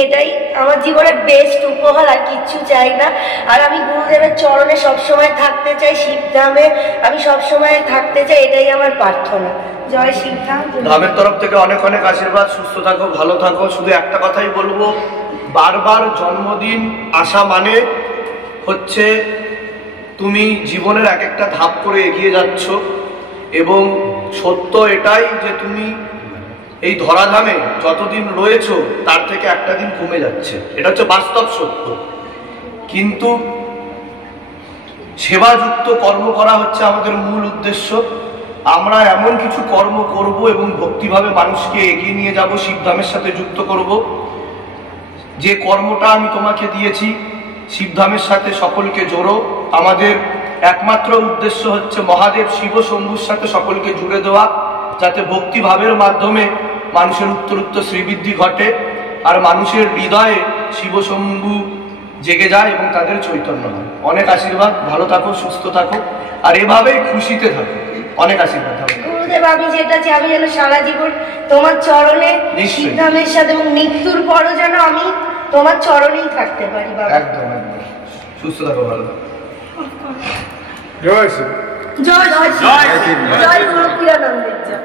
এটাই আমার জীবনের বেস্ট উপহার, আর কিচ্ছু চাই না। আর আমি গুরুদেবের চরণে সবসময় থাকতে চাই, শিবধামে আমি সবসময় থাকতে চাই, এটাই আমার প্রার্থনা। জয় শিবধাম। ধামের তরফ থেকে অনেক অনেক আশীর্বাদ, সুস্থ থাকো, ভালো থাকো। শুধু একটা কথাই বলবো, বারবার জন্মদিন আসা মানে হচ্ছে তুমি জীবনের এক একটা ধাপ করে এগিয়ে যাচ্ছ, এবং সত্য এটাই যে তুমি এই ধরাধামে যতদিন রয়েছো তার থেকে একটা দিন কমে যাচ্ছে, এটা হচ্ছে বাস্তব সত্য। কিন্তু সেবাযুক্ত কর্ম করা হচ্ছে আমাদের মূল উদ্দেশ্য। আমরা এমন কিছু কর্ম করব এবং ভক্তিভাবে মানুষকে এগিয়ে নিয়ে যাব, শিবধামের সাথে যুক্ত করব। যে কর্মটা আমি তোমাকে দিয়েছি, শিবধামের সাথে সকলকে জোড়ো। আমাদের একমাত্র উদ্দেশ্য হচ্ছে মহাদেব শিব শম্ভুর সাথে সকলকে জুড়ে দেওয়া, যাতে ভক্তিভাবের মাধ্যমে মানুষের উত্তরোত্তর শ্রীবৃদ্ধি ঘটে, আর মানুষের হৃদয়ে শিব শম্ভু জেগে যায় এবং তাদের চৈতন্য হয়। অনেক আশীর্বাদ, ভালো থাকো, সুস্থ থাকো, আর এভাবেই খুশিতে থাকো। অনেক আশীর্বাদ। গুরুদেব, আমি যেটা চাই, আমি যেন সারা জীবন তোমার চরণে শিবধামের সাথে, এবং মৃত্যুর পরও যেন আমি তোমার চরণেই থাকতে পারি। একদম একদম, সুস্থ থাকো, ভালো থাকো। জয় শিব। জয় জয় জয় গুরু প্রিয়ানন্দের জয়।